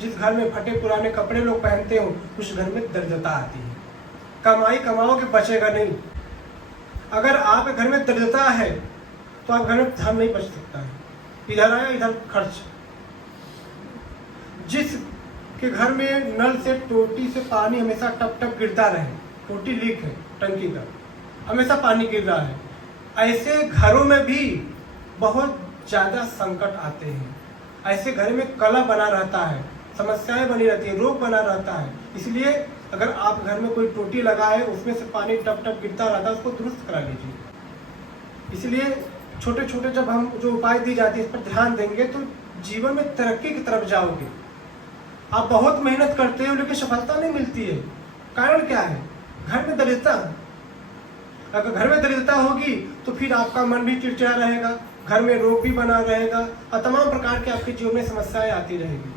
जिस घर में फटे पुराने कपड़े लोग पहनते हो, उस घर में दरिद्रता आती है। कमाई कमाओगे बचेगा नहीं। अगर आपके घर में दरिद्रता है तो आप घर में धन नहीं बच सकता है। इधर आया इधर खर्च। जिस के घर में नल से टोटी से पानी हमेशा टप टप गिरता रहे, टोटी लीक है टंकी का, हमेशा पानी गिर रहा है, ऐसे घरों में भी बहुत ज़्यादा संकट आते हैं। ऐसे घर में कलह बना रहता है, समस्याएं बनी रहती है, रोग बना रहता है। इसलिए अगर आप घर में कोई टोटी लगा है, उसमें से पानी टप टप गिरता रहता है, उसको दुरुस्त करा लीजिए। इसलिए छोटे छोटे जब हम जो उपाय दी जाती है इस पर ध्यान देंगे तो जीवन में तरक्की की तरफ जाओगे। आप बहुत मेहनत करते हो लेकिन सफलता नहीं मिलती है। कारण क्या है? घर में दरिद्रता। अगर घर में दरिद्रता होगी तो फिर आपका मन भी चिड़चिड़ा रहेगा, घर में रोग भी बना रहेगा और तमाम प्रकार के आपके जीवन में समस्याएं आती रहेगी।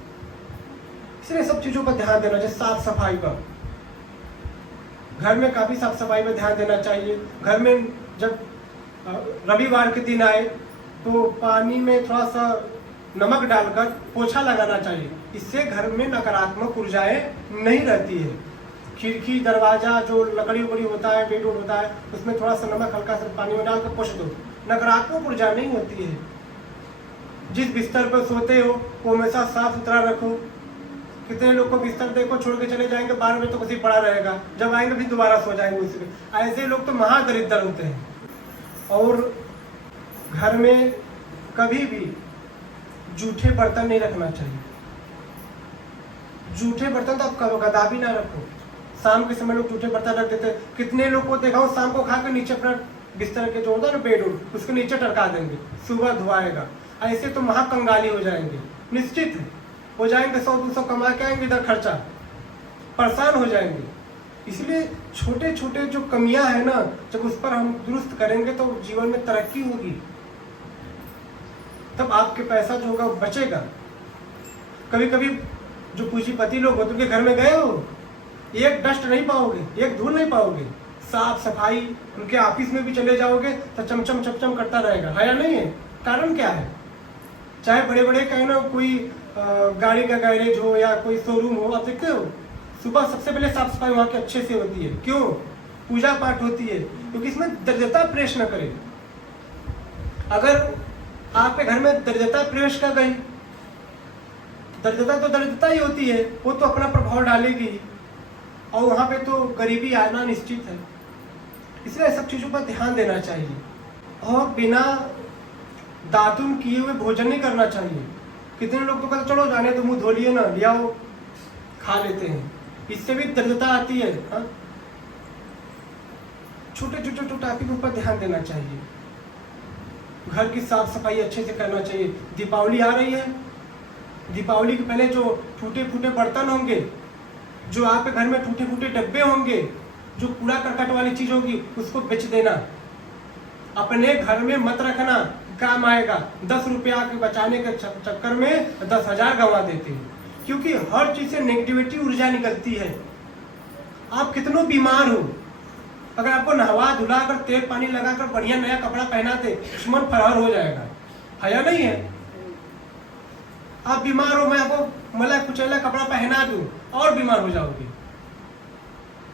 इसलिए सब चीज़ों पर ध्यान देना चाहिए। साफ सफाई पर, घर में काफ़ी साफ सफाई पर ध्यान देना चाहिए। घर में जब रविवार के दिन आए तो पानी में थोड़ा सा नमक डालकर पोछा लगाना चाहिए। इससे घर में नकारात्मक ऊर्जाएं नहीं रहती है। खिड़की दरवाजा जो लकड़ी उकड़ी होता है, बेड होता है, उसमें थोड़ा सा नमक हल्का सा पानी में डालकर पोछ दो, नकारात्मक ऊर्जा नहीं होती है। जिस बिस्तर पर सोते हो वो हमेशा साफ सुथरा रखो। कितने लोग को बिस्तर देखो छोड़ के चले जाएंगे, 12 बजे तक उसी पड़ा रहेगा, जब आएंगे फिर दोबारा सो जाएंगे उसी पे। ऐसे लोग तो महादरिद्र होते हैं। और घर में कभी भी जूठे बर्तन नहीं रखना चाहिए। जूठे बर्तन तो आप कदापि ना रखो। शाम के समय लोग जूठे बर्तन रख देते हैं। कितने लोग को देखा हो शाम को खा के नीचे अपना बिस्तर के जो होता है ना बेड, उसके नीचे टरका देंगे, सुबह धुआएगा। ऐसे तो महाकंगाली हो जाएंगे, निश्चित है हो जाएंगे। 100-200 कमा के आएंगे, इधर खर्चा, परेशान हो जाएंगे। इसलिए छोटे छोटे जो कमियां हैं ना, जब उस पर हम दुरुस्त करेंगे तो जीवन में तरक्की होगी, तब आपके पैसा जो होगा बचेगा। कभी कभी जो पूंजीपति लोग होते उनके घर में गए हो, एक डस्ट नहीं पाओगे, एक धूल नहीं पाओगे। साफ सफाई, उनके ऑफिस में भी चले जाओगे तो चमचम चमचम करता रहेगा, है या नहीं है? कारण क्या है? चाहे बड़े बड़े कहीं ना कोई गाड़ी का गैरेज हो या कोई शोरूम हो, आप देखते हो सुबह सबसे पहले साफ सफाई वहाँ की अच्छे से होती है। क्यों? पूजा पाठ होती है, क्योंकि इसमें दरिद्रता प्रवेश न करे। अगर आपके घर में दरिद्रता प्रवेश कर गई, दरिद्रता तो दरिद्रता ही होती है, वो तो अपना प्रभाव डालेगी और वहाँ पे तो गरीबी आना निश्चित है। इसलिए सब चीज़ों पर ध्यान देना चाहिए और बिना दातुन किए हुए भोजन नहीं करना चाहिए। कितने लोग तो कहते चलो जाने तो मुंह धो लिए ना, लिया वो खा लेते हैं, इससे भी दरिद्रता आती है। हाँ, छोटे छोटे टॉपिकों पर ध्यान देना चाहिए। घर की साफ सफाई अच्छे से करना चाहिए। दीपावली आ रही है, दीपावली के पहले जो टूटे फूटे बर्तन होंगे, जो आपके घर में टूटे फूटे डब्बे होंगे, जो कूड़ा करकट वाली चीज होगी, उसको बेच देना। अपने घर में मत रखना, काम आएगा। 10 रुपया के बचाने के चक्कर में 10,000 गंवा देते हैं, क्योंकि हर चीज से नेगेटिविटी ऊर्जा निकलती है। आप कितनों बीमार हो, अगर आपको नहवा धुलाकर तेल पानी लगाकर बढ़िया नया कपड़ा पहनाते, दुश्मन फरार हो जाएगा, है या नहीं है? आप बीमार हो, मैं आपको मला कुचैला कपड़ा पहना दूं और बीमार हो जाओगे,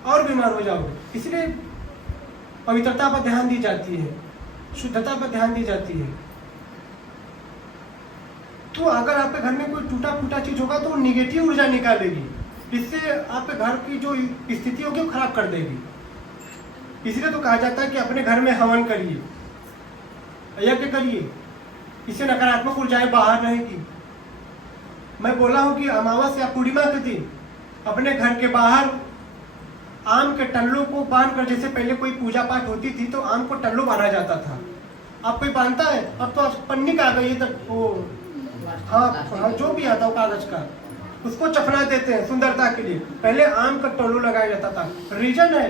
और बीमार हो जाओगे। इसलिए पवित्रता पर ध्यान दी जाती है, शुद्धता पर ध्यान दी जाती है। तो अगर आपके घर में कोई टूटा फूटा चीज होगा तो वो निगेटिव ऊर्जा निकालेगी, जिससे आपके घर की जो स्थिति होगी वो खराब कर देगी। इसलिए तो कहा जाता है कि अपने घर में हवन करिए, यज्ञ करिए, इससे नकारात्मक ऊर्जाएं बाहर रहेगी। मैं बोला हूं कि अमावस्या या पूर्णिमा के दिन अपने घर के बाहर आम के टल्लों को बांधकर, जैसे पहले कोई पूजा पाठ होती थी तो आम को टल्लो बांधा जाता था, आप कोई बांधता है? अब तो पन्नी का आ गई है, तक वो हाँ जो भी आता हो कागज का, उसको चफना देते हैं सुंदरता के लिए। पहले आम का टल्लो लगाया जाता था। रीजन है,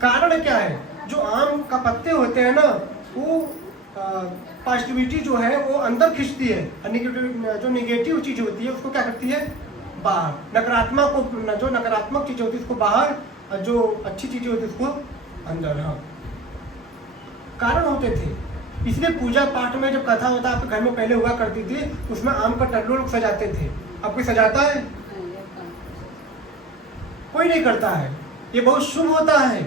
कारण क्या है? जो आम का पत्ते होते हैं ना, वो पॉजिटिविटी जो है वो अंदर खींचती है, जो निगेटिव चीज होती है उसको क्या करती है? बाहर। नकारात्मक को, जो नकारात्मक चीजें होती है उसको बाहर, जो अच्छी चीजें होती है उसको अंदर। हाँ, कारण होते थे। इसलिए पूजा पाठ में जब कथा होता आपके घर में पहले हुआ करती थी, उसमें आम का टल्लो लोग सजाते थे, अब कोई सजाता है? कोई नहीं करता है। ये बहुत शुभ होता है,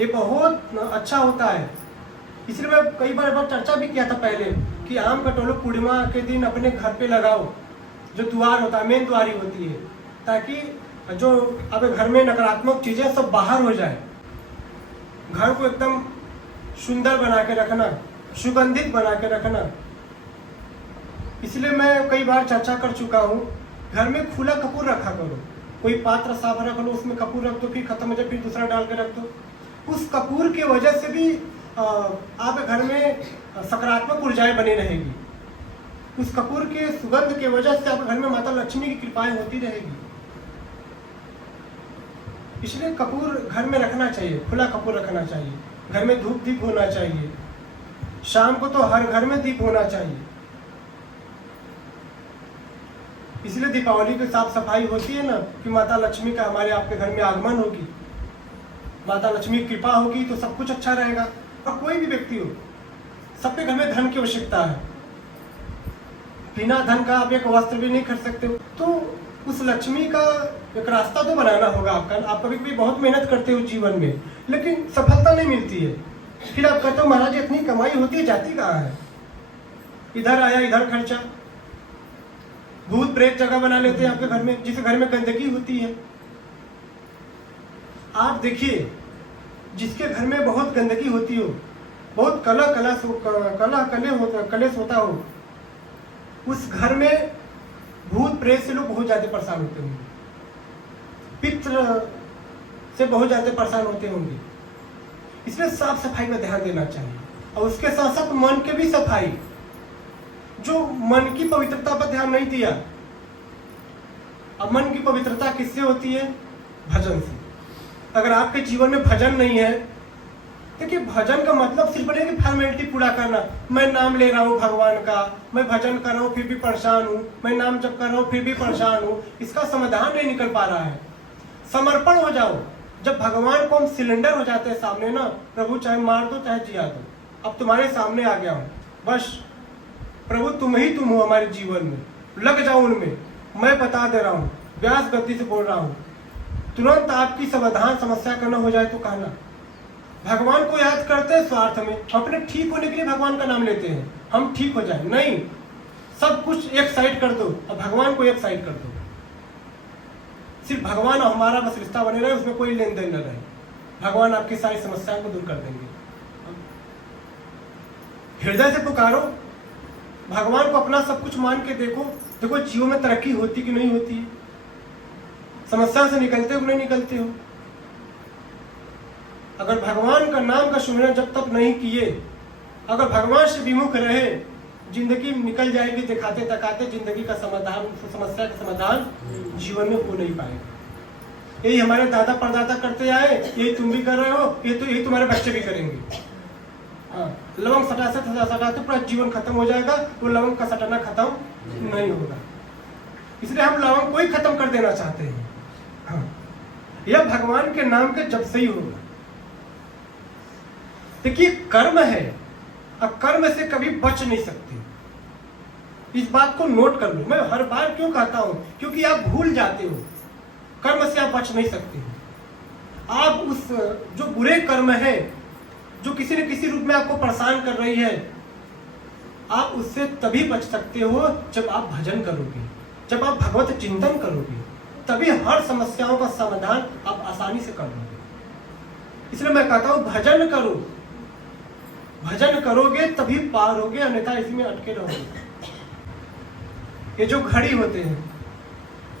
ये बहुत अच्छा होता है। इसलिए मैं कई बार चर्चा भी किया था पहले कि आम का टोलो पूर्णिमा के दिन अपने घर पे लगाओ, जो द्वार होता है, मेन द्वारी होती है, ताकि जो आपके घर में नकारात्मक चीजें सब बाहर हो जाए। घर को एकदम सुंदर बना के रखना, सुगंधित बना के रखना। इसलिए मैं कई बार चर्चा कर चुका हूँ, घर में खुला कपूर रखा करो। कोई पात्र साफ रख लो, उसमें कपूर रख दो, फिर खत्म हो जाए फिर दूसरा डाल के रख दो। उस कपूर की वजह से भी आपके घर में सकारात्मक ऊर्जाएं बनी रहेगी। उस कपूर के सुगंध के वजह से आपके घर में माता लक्ष्मी की कृपाएं होती रहेगी। इसलिए कपूर घर में रखना चाहिए, खुला कपूर रखना चाहिए। घर में धूप दीप होना चाहिए। शाम को तो हर घर में दीप होना चाहिए। इसलिए दीपावली की साफ सफाई होती है ना, कि माता लक्ष्मी का हमारे आपके घर में आगमन होगी, माता लक्ष्मी की कृपा होगी तो सब कुछ अच्छा रहेगा। और कोई भी व्यक्ति हो, सबके घर में धन की आवश्यकता है। बिना धन का आप एक वस्त्र भी नहीं खरीद सकते हो। तो उस लक्ष्मी का एक रास्ता तो बनाना होगा आपका। आप कभी कभी बहुत मेहनत करते हो जीवन में, लेकिन सफलता नहीं मिलती है। फिर आप कहते हो महाराज इतनी कमाई होती है, जाती कहाँ है? इधर आया इधर खर्चा। भूत प्रेत जगह बना लेते हैं आपके घर में, जिस घर में गंदगी होती है। आप देखिए, जिसके घर में बहुत गंदगी होती हो, बहुत कलेश होता हो, उस घर में भूत प्रेत से लोग बहुत ज्यादा परेशान होते होंगे, पितृ से बहुत ज्यादा परेशान होते होंगे। इसलिए साफ सफाई का ध्यान देना चाहिए। और उसके साथ साथ मन के भी सफाई। जो मन की पवित्रता पर ध्यान नहीं दिया। अब मन की पवित्रता किससे होती है? भजन से। अगर आपके जीवन में भजन नहीं है, देखिए भजन का मतलब सिर्फ नहीं कि फॉर्मेलिटी पूरा करना, मैं नाम ले रहा हूँ भगवान का, मैं भजन कर रहा हूँ फिर भी परेशान हूँ, मैं नाम जप कर रहा हूँ फिर भी परेशान हूँ, इसका समाधान नहीं निकल पा रहा है। समर्पण हो जाओ। जब भगवान को हम सिलेंडर हो जाते हैं सामने ना, प्रभु चाहे मार दो चाहे जिया दो, अब तुम्हारे सामने आ गया हूँ, बस प्रभु तुम ही तुम हो हमारे जीवन में, लग जाओ उनमें। मैं बता दे रहा हूँ, व्यास गति से बोल रहा हूँ, तुरंत आपकी समाधान समस्या करना हो जाए तो कहना। भगवान को याद करते हैं स्वार्थ में, अपने ठीक होने के लिए भगवान का नाम लेते हैं, हम ठीक हो जाए। नहीं, सब कुछ एक साइड कर दो और भगवान को एक साइड कर दो। सिर्फ भगवान और हमारा बस रिश्ता बने रहे, उसमें कोई लेन देन न रहे। भगवान आपकी सारी समस्याओं को दूर कर देंगे। हृदय से पुकारो, भगवान को अपना सब कुछ मान के देखो। देखो जीवन में तरक्की होती कि नहीं होती है, समस्या से निकलते हो नहीं निकलते हो। अगर भगवान का नाम का सुमिरन जब तक नहीं किए, अगर भगवान से विमुख रहे, जिंदगी निकल जाएगी दिखाते तकाते। जिंदगी का समाधान, समस्या का समाधान जीवन में हो नहीं पाएगा। यही हमारे दादा परदादा करते आए, यही तुम भी कर रहे हो, यही तुम्हारे बच्चे भी करेंगे। लवंग सटाते पूरा जीवन खत्म हो जाएगा, वो लवंग का सटाना खत्म नहीं होगा। इसलिए हम लवंग को ही खत्म कर देना चाहते हैं। यह भगवान के नाम के जब से ही होगा। देखिए कर्म है, अब कर्म से कभी बच नहीं सकते। इस बात को नोट कर लो। मैं हर बार क्यों कहता हूं? क्योंकि आप भूल जाते हो, कर्म से आप बच नहीं सकते। आप उस जो बुरे कर्म है, जो किसी न किसी रूप में आपको परेशान कर रही है, आप उससे तभी बच सकते हो जब आप भजन करोगे, जब आप भगवत चिंतन करोगे, तभी हर समस्याओं का समाधान आप आसानी से कर लोगे। इसलिए मैं कहता हूं भजन करो। भजन करोगे तभी पार होगे, अन्यथा इसमें अटके रहोगे। ये जो घड़ी होते हैं,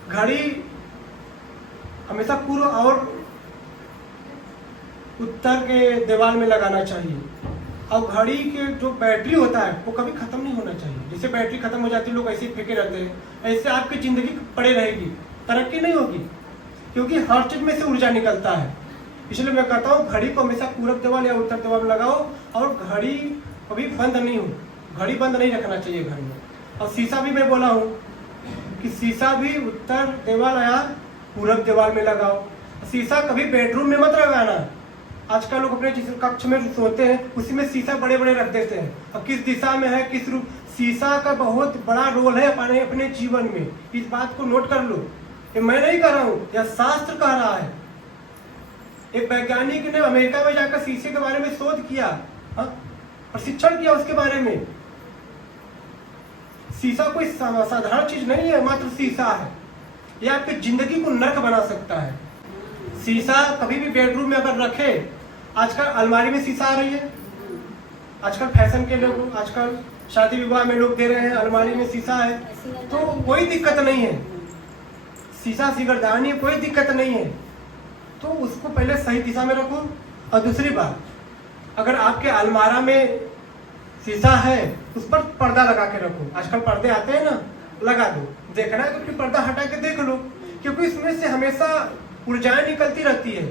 घड़ी हमेशा पूर्व और उत्तर के दीवार में लगाना चाहिए। और घड़ी के जो बैटरी होता है वो कभी खत्म नहीं होना चाहिए। जैसे बैटरी खत्म हो जाती है, लोग ऐसे ही फेंके रहते हैं, ऐसे आपकी जिंदगी पड़े रहेगी, तरक्की नहीं होगी। क्योंकि हर चीज में से ऊर्जा निकलता है। इसलिए मैं कहता हूँ घड़ी को हमेशा पूरब दीवार या उत्तर दीवार में लगाओ। और घड़ी कभी बंद नहीं हो, घड़ी बंद नहीं रखना चाहिए घर में। और शीशा भी मैं बोला हूँ कि शीशा भी उत्तर दीवार या पूरब दीवार में लगाओ। शीशा कभी बेडरूम में मत लगाना, आजकल लोग अपने जिस कक्ष में सोते हैं उसी में शीशा बड़े बड़े रख देते हैं। अब किस दिशा में है, किस रूप, शीशा का बहुत बड़ा रोल है अपने अपने जीवन में। इस बात को नोट कर लो, ये मैं नहीं कह रहा हूँ, यह शास्त्र कह रहा है। एक वैज्ञानिक ने अमेरिका में जाकर शीशे के बारे में शोध किया, प्रशिक्षण किया उसके बारे में। शीशा कोई साधारण चीज नहीं है, मात्र शीशा है, यह आपकी जिंदगी को नर्क बना सकता है। शीशा कभी भी बेडरूम में अगर रखे, आजकल अलमारी में शीशा आ रही है, आजकल फैशन के लोग, आजकल शादी विवाह में लोग दे रहे हैं अलमारी में शीशा है, तो कोई दिक्कत नहीं है। शीशा सिगरदानी कोई दिक्कत नहीं है, तो उसको पहले सही दिशा में रखो। और दूसरी बात, अगर आपके अलमारा में शीशा है उस पर पर्दा लगा के रखो। आजकल पर्दे आते हैं ना, लगा दो। देखना है तो फिर पर्दा हटा के देख लो, क्योंकि इसमें से हमेशा ऊर्जाएं निकलती रहती है।